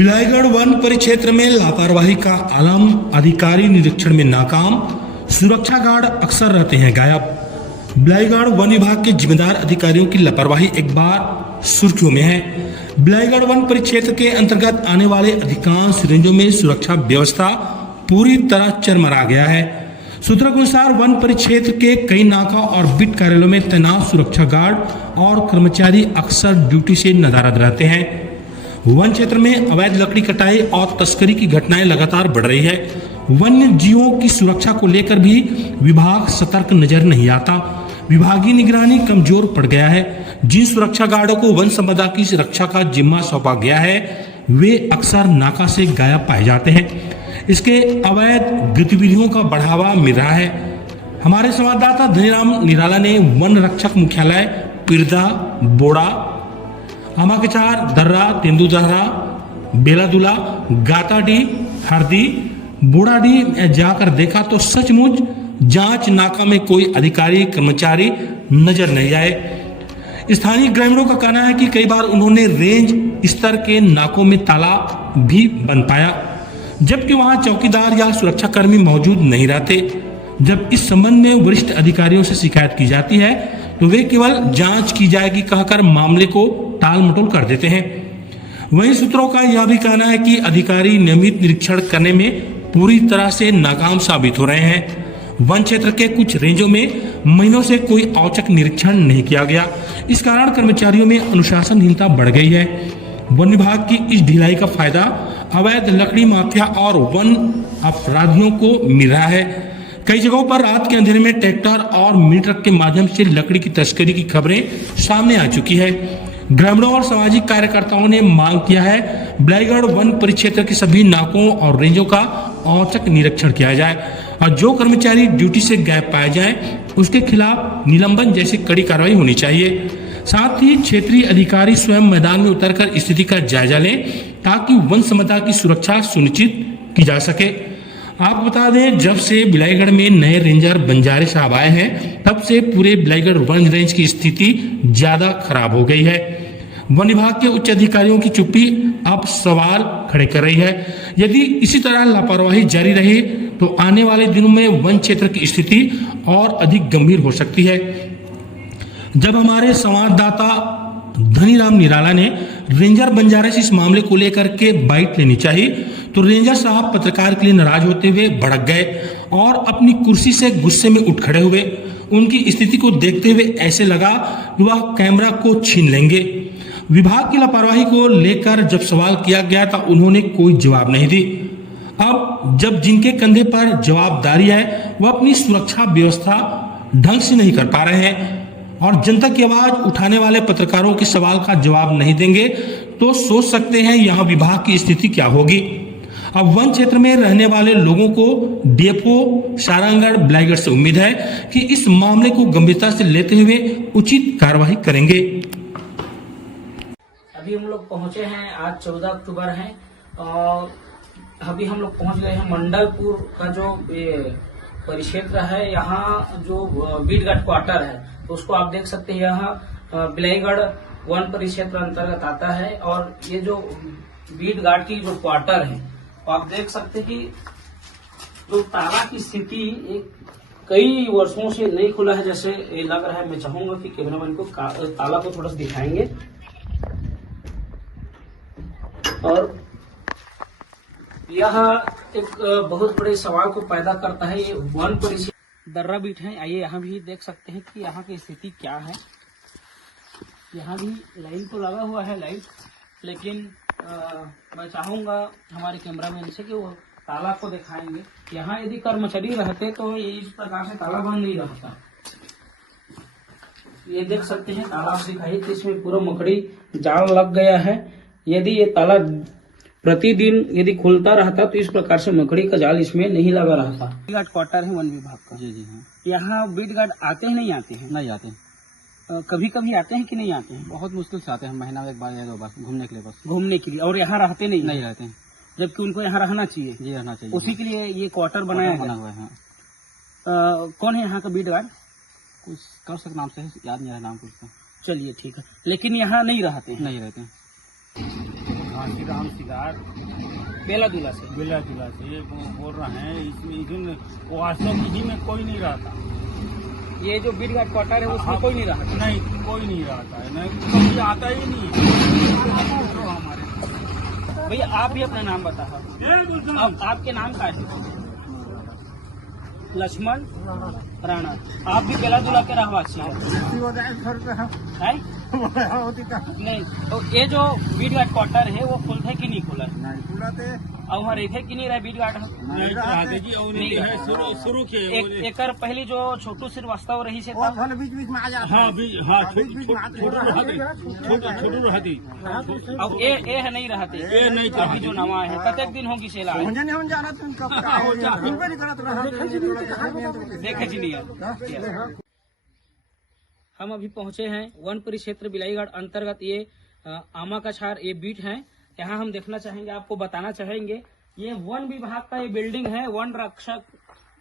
Bilaigarh one परिक्षेत्र में लापरवाही का आलम, अधिकारी निरीक्षण में नाकाम, सुरक्षा गार्ड अक्सर रहते हैं गायब। बिलाईगढ़ वन विभाग के जिम्मेदार अधिकारियों की लापरवाही एक बार सुर्खियों में है। बिलाईगढ़ वन परिक्षेत्र के अंतर्गत आने वाले अधिकांश रेंजों में सुरक्षा व्यवस्था पूरी तरह चरमरा गया है। सूत्रों के अनुसार वन परिक्षेत्र के कई नाका और बिट कार्यालयों में तैनात सुरक्षा गार्ड और कर्मचारी अक्सर ड्यूटी से नदारद रहते हैं। वन क्षेत्र में अवैध लकड़ी कटाई और तस्करी की घटनाएं लगातार बढ़ रही है। वन्य जीवों की सुरक्षा को लेकर भी विभाग सतर्क नजर नहीं आता। विभागीय निगरानी कमजोर पड़ गया है। जिन सुरक्षा गार्डों को वन संपदा की रक्षा का जिम्मा सौंपा गया है वे अक्सर नाका से गायब पाए जाते हैं। इसके अवैध गतिविधियों का बढ़ावा मिल रहा है। हमारे संवाददाता धनीराम निराला ने वन रक्षक मुख्यालय पिरदा, बोड़ा, आमाकेचार, दर्रा, तेंदुदर्रा, बेलादुला, गाताडी, हरदी, बूढ़ाडी में जाकर देखा तो सचमुच जांच नाका में कोई अधिकारी कर्मचारी नजर नहीं आए। स्थानीय ग्रामीणों का कहना है कि कई बार उन्होंने रेंज स्तर के नाकों में ताला भी बन पाया, जबकि वहां चौकीदार या सुरक्षाकर्मी मौजूद नहीं रहते। जब इस संबंध में वरिष्ठ अधिकारियों से शिकायत की जाती है तो वे केवल जांच की जाएगी कहकर मामले को टाल मटोल कर देते हैं। वहीं सूत्रों का यह भी कहना है कि अधिकारी नियमित निरीक्षण करने में पूरी तरह से नाकाम साबित हो रहे हैं। वन क्षेत्र के कुछ रेंजों में महीनों से कोई औचक निरीक्षण नहीं किया गया। इस कारण कर्मचारियों में अनुशासनहीनता बढ़ गई है। वन विभाग की इस ढिलाई का फायदा अवैध लकड़ी माफिया और वन अपराधियों को मिल रहा है। कई जगहों पर रात के अंधेरे में ट्रैक्टर और मिनी ट्रक के माध्यम से लकड़ी की तस्करी की खबरें सामने आ चुकी है। ग्रामीणों और सामाजिक कार्यकर्ताओं ने मांग किया है बिलाईगढ़ वन परिक्षेत्र के सभी नाकों और रेंजों का औचक निरीक्षण किया जाए और जो कर्मचारी ड्यूटी से गायब पाए जाएं उसके खिलाफ निलंबन जैसी कड़ी कार्रवाई होनी चाहिए। साथ ही क्षेत्रीय अधिकारी स्वयं मैदान में उतरकर स्थिति का जायजा लें ताकि वन संपदा की सुरक्षा सुनिश्चित की जा सके। आपको बता दें, जब से बिलाईगढ़ में नए रेंजर बंजारे साहब आए हैं तब से पूरे बिलाईगढ़ वन रेंज की स्थिति ज्यादा खराब हो गई है। वन विभाग के उच्च अधिकारियों की चुप्पी अब सवाल खड़े कर रही है। यदि इसी तरह लापरवाही जारी रही तो आने वाले दिनों में वन क्षेत्र की स्थिति और अधिक गंभीर हो सकती है। जब हमारे संवाददाता धनीराम निराला ने रेंजर बंजारे से इस मामले को लेकर के बाइट लेनी चाहिए तो रेंजर साहब पत्रकार के लिए नाराज होते हुए भड़क गए और अपनी कुर्सी से गुस्से में उठ खड़े हुए। उनकी स्थिति को देखते हुए ऐसे लगा कि वह कैमरा को छीन लेंगे। विभाग की लापरवाही को लेकर जब सवाल किया गया तो उन्होंने कोई जवाब नहीं दी। अब जब जिनके कंधे पर जवाबदारी है वह अपनी सुरक्षा व्यवस्था ढंग से नहीं कर पा रहे हैं और जनता की आवाज उठाने वाले पत्रकारों के सवाल का जवाब नहीं देंगे तो सोच सकते हैं यहाँ विभाग की स्थिति क्या होगी। अब वन क्षेत्र में रहने वाले लोगों को डीएफओ सारंगगढ़ बिलाईगढ़ से उम्मीद है कि इस मामले को गंभीरता से लेते हुए उचित कार्रवाई करेंगे। अभी हम लोग पहुंचे हैं, आज 14 अक्टूबर है और अभी हम लोग पहुंच गए हैं मंडलपुर का जो परिक्षेत्र है। यहाँ जो बीट गार्ड क्वार्टर है तो उसको आप देख सकते हैं। यहाँ बिलाईगढ़ वन परिक्षेत्र अंतर्गत आता है और ये जो बीट गार्ड की जो क्वार्टर है तो आप देख सकते हैं कि जो ताला की स्थिति कई वर्षों से नहीं खुला है जैसे ये लग रहा है। मैं चाहूंगा कि कैमरामैन को ताला को थोड़ा सा दिखाएंगे और यह एक बहुत बड़े सवाल को पैदा करता है। ये वन परिक्षेत्र दर्रा बीट है। आइए यहाँ भी देख सकते हैं कि यहाँ की स्थिति क्या है। यहाँ भी लाइन तो लगा हुआ है लाइट, लेकिन मैं चाहूंगा हमारे कैमरामैन से कि वो ताला को दिखाएंगे। यहाँ यदि कर्मचारी रहते तो ये इस प्रकार से ताला बंद नहीं रहता। ये देख सकते हैं ताला दिखाई तो इसमें पूरा मकड़ी जाल लग गया है। यदि ये ताला प्रतिदिन यदि खुलता रहता तो इस प्रकार से मकड़ी का जाल इसमें नहीं लगा रहता। बीट गार्ड क्वार्टर है वन विभाग का। जी हाँ। यहाँ बीट गार्ड आते हैं नहीं आते हैं? नहीं आते हैं। कभी कभी आते हैं कि नहीं आते हैं? बहुत मुश्किल से आते हैं, महीना में एक बार या दो बार घूमने के लिए, बस घूमने के लिए। और यहाँ रहते नहीं रहते हैं, जबकि उनको यहाँ रहना चाहिए। जी रहना चाहिए। उसी के लिए ये क्वार्टर बना हुआ है। कौन है यहाँ का बीट गार्ड? कुछ कर सक नाम से याद नहीं रहा नाम कुछ। चलिए ठीक है, लेकिन यहाँ नहीं रहते हैं? नहीं रहते हैं। श्री राम सिगार बेला दूला से। बेला जिला से बोल रहे हैं। इसमें वास्तव किसी में कोई नहीं रहता। ये जो बीट गार्ड क्वार्टर है उसमें कोई नहीं रहा। नहीं, कोई नहीं रहता है, नहीं कोई आता ही नहीं। तो हमारे भैया आप भी अपना नाम बता। अब आपके नाम का है? लक्ष्मण राणा। आप भी बेला दूला के रहवासी हैं? नहीं, तो ये जो बीट गार्ड क्वार्टर है वो खुलता है कि नहीं खुला है? नहीं खुलाते और वहाँ रहते कि नहीं रहे बीट गार्ड? नहीं रहते जी। और नहीं है शुरू किए एक पहली जो छोटू श्रीवास्तव रही से बीच बीच में आ जाते। हाँ हाँ, छोटू रहती। अब ये है नहीं रहते। ये नहीं अभी जो नवा है कतक दिन होगी सेला देखे जी नहीं है। हम अभी पहुंचे हैं वन परिक्षेत्र बिलाईगढ़ अंतर्गत ये आमा कछार ये बीट है। यहाँ हम देखना चाहेंगे, आपको बताना चाहेंगे, ये वन विभाग का ये बिल्डिंग है। वन रक्षक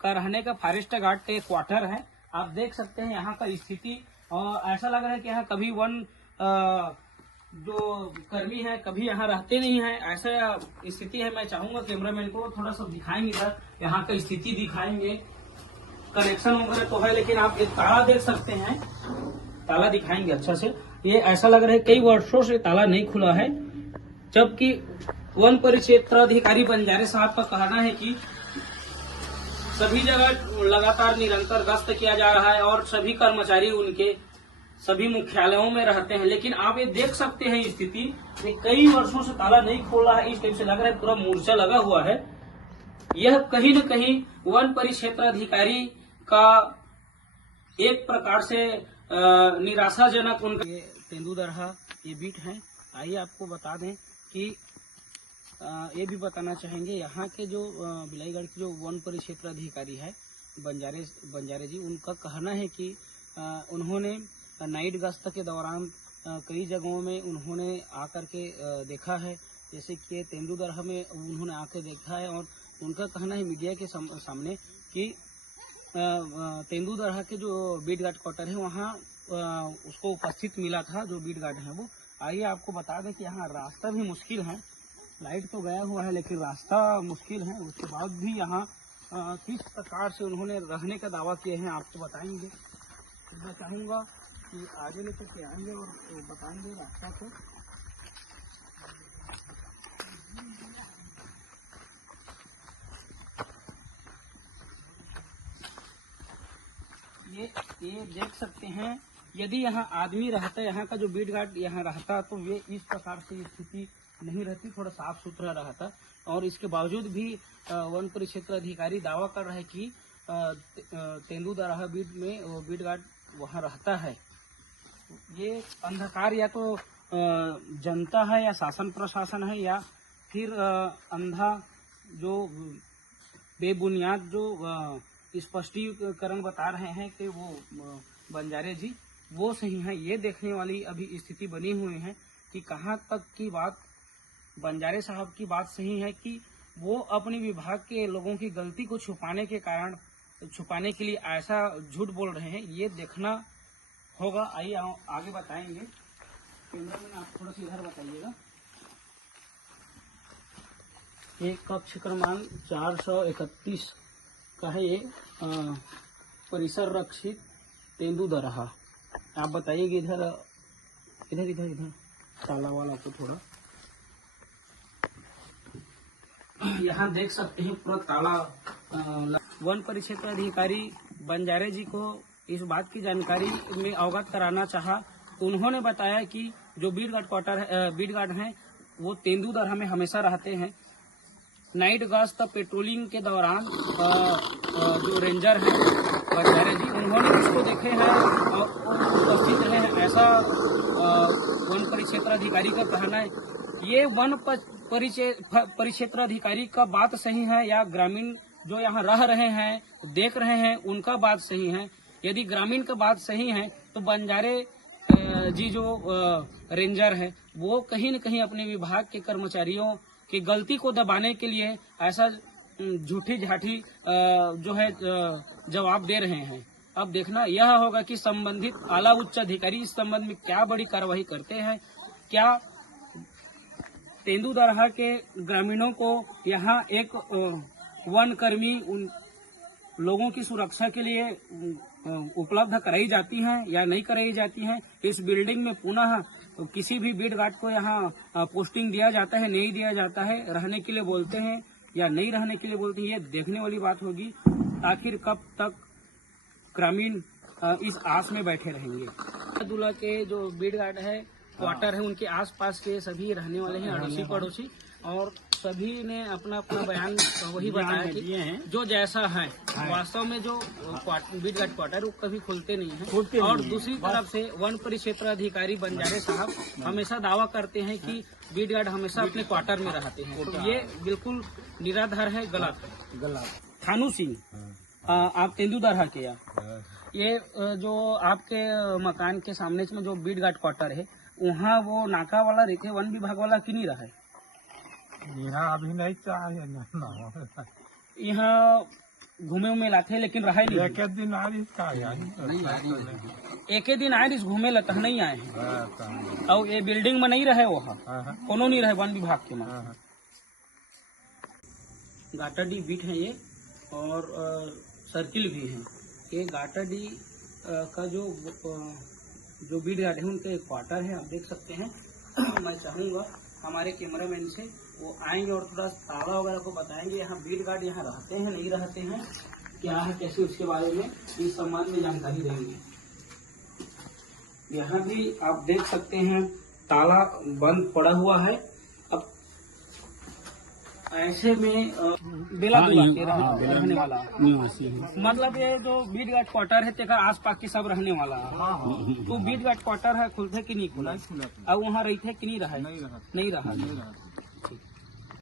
का रहने का फॉरेस्ट गार्ड का क्वार्टर है। आप देख सकते हैं यहाँ का स्थिति, और ऐसा लग रहा है कि यहाँ कभी वन जो कर्मी है कभी यहाँ रहते नहीं है, ऐसा स्थिति है। मैं चाहूंगा कैमरामैन को थोड़ा सा दिखाएंगे इधर, यहाँ का स्थिति दिखाएंगे। कनेक्शन वगैरह तो है, लेकिन आप एक ताला देख सकते हैं, ताला दिखाएंगे अच्छा से। ये ऐसा लग रहा है कई वर्षों से ताला नहीं खुला है, जबकि वन परिक्षेत्र अधिकारी बंजारे साहब का कहना है कि सभी जगह लगातार निरंतर गश्त किया जा रहा है और सभी कर्मचारी उनके सभी मुख्यालयों में रहते हैं। लेकिन आप ये देख सकते हैं स्थिति, कई वर्षों से ताला नहीं खोला है। इस टाइप से लग रहा है पूरा मोर्चा लगा हुआ है। यह कहीं न कहीं वन परिक्षेत्र अधिकारी का एक प्रकार से निराशाजनक उनका। ये तेंदुदरहा ये बीट है। आइए आपको बता दें कि ये भी बताना चाहेंगे, यहाँ के जो बिलाईगढ़ के जो वन परिक्षेत्र अधिकारी है बंजारे जी, उनका कहना है कि उन्होंने नाइट गश्त के दौरान कई जगहों में उन्होंने आकर के देखा है, जैसे कि तेंदुदरहा में उन्होंने आकर देखा है। और उनका कहना है मीडिया के सामने कि तेंदुदरहा के जो बीट गार्ड क्वार्टर है वहाँ उसको उपस्थित मिला था जो बीट गार्ड है वो। आइए आपको बता दें कि यहाँ रास्ता भी मुश्किल है। लाइट तो गया हुआ है लेकिन रास्ता मुश्किल है। उसके बाद भी यहाँ किस प्रकार से उन्होंने रहने का दावा किए हैं आपको बताएंगे। मैं चाहूँगा कि आगे लेकर के आएंगे और बताएंगे रास्ता को। ये देख सकते हैं, यदि यहाँ आदमी रहता, यहाँ का जो बीट गार्ड यहाँ रहता तो ये इस प्रकार से स्थिति नहीं रहती, थोड़ा साफ सुथरा रहता। और इसके बावजूद भी वन परिक्षेत्र अधिकारी दावा कर रहे हैं कि तेंदुदरहा बीट में बीट गार्ड वहाँ रहता है। ये अंधकार या तो जनता है या शासन प्रशासन है या फिर अंधा जो बेबुनियाद जो स्पष्टीकरण बता रहे हैं कि वो बंजारे जी वो सही है। ये देखने वाली अभी स्थिति बनी हुई है कि कहाँ तक की बात बंजारे साहब की बात सही है कि वो अपने विभाग के लोगों की गलती को छुपाने के लिए ऐसा झूठ बोल रहे हैं। ये देखना होगा। आइए आगे बताएंगे। कैमरामैन आप थोड़ा सा इधर बताइएगा। ये कक्ष क्रमांक 431 का है। ये परिसर रक्षित तेंदुदरहा। आप बताइएगा इधर इधर इधर इधर ताला वाला को थोड़ा यहाँ देख सकते हैं पूरा ताला। वन परिक्षेत्र अधिकारी बंजारे जी को इस बात की जानकारी में अवगत कराना चाहा तो उन्होंने बताया कि जो बीट गार्ड हैं वो तेंदुदरहा में हमेशा रहते हैं। नाइट गश्त पेट्रोलिंग के दौरान जो रेंजर हैं बंजारे जी उन्होंने उसको देखे हैं और उपस्थित रहे हैं, ऐसा वन परिक्षेत्र अधिकारी का कहना है। ये वन परिक्षेत्र अधिकारी का बात सही है या ग्रामीण जो यहाँ रह रहे हैं देख रहे हैं उनका बात सही है? यदि ग्रामीण का बात सही है तो बंजारे जी जो रेंजर है वो कहीं न कहीं अपने विभाग के कर्मचारियों की गलती को दबाने के लिए ऐसा झूठी झाठी जो है जवाब दे रहे हैं। अब देखना यह होगा कि संबंधित आला उच्च अधिकारी इस संबंध में क्या बड़ी कार्रवाई करते हैं। क्या तेंदुदरहा के ग्रामीणों को यहाँ एक वन कर्मी उन लोगों की सुरक्षा के लिए उपलब्ध कराई जाती हैं या नहीं कराई जाती हैं। इस बिल्डिंग में पुनः किसी भी बीट गार्ड को यहाँ पोस्टिंग दिया जाता है, नहीं दिया जाता है, रहने के लिए बोलते हैं या नहीं रहने के लिए बोलते हैं, ये देखने वाली बात होगी। आखिर कब तक ग्रामीण इस आस में बैठे रहेंगे। दूल्हा के जो बीट गार्ड है, क्वार्टर है, उनके आसपास के सभी रहने वाले हैं, अड़ोसी पड़ोसी, और सभी ने अपना अपना बयान वही बताया कि जो जैसा है वास्तव में जो बीट गार्ड क्वार्टर वो कभी खुलते नहीं है। और दूसरी तरफ से वन परिक्षेत्र अधिकारी बंजारे साहब हमेशा दावा करते हैं कि बीट गार्ड हमेशा अपने क्वार्टर में रहते हैं। तो ये बिल्कुल निराधार है, गलत। थानू सिंह, आप तेंदुदरहा के ये जो आपके मकान के सामने में जो बीट गार्ड क्वार्टर है, वहाँ वो नाका वाला रहते, वन विभाग वाला कि नहीं रहा है? यहाँ अभी नहीं चाहे, यहाँ घूमे उमे लाते हैं लेकिन रहा नहीं। एक दिन आ रही का एक दिन आए इस घूमे लता नहीं आए हैं। और ये बिल्डिंग में नहीं रहे, वहाँ कोनो नहीं रहे वन विभाग के में। गाटाडी बीट है ये, और सर्किल भी है। ये गाटाडी का जो बीट गार्ड है उनके क्वार्टर है, आप देख सकते हैं। मैं चाहूँगा हमारे कैमरामैन से वो आएंगे और थोड़ा ताला वगैरह को बताएंगे, यहाँ बीट गार्ड यहाँ रहते हैं नहीं रहते हैं, क्या है कैसे, उसके बारे में इस संबंध में जानकारी देंगे। यहाँ भी आप देख सकते हैं ताला बंद पड़ा हुआ है। अब ऐसे में बेला दूल्हा के रहने वाला, मतलब ये जो बीट गार्ड क्वार्टर है तेरा आसपास के सब रहने वाला है। तो बीट गार्ड क्वार्टर है, खुलते कि नहीं खुला? अब वहाँ रहते कि नहीं रहा? नहीं रहा।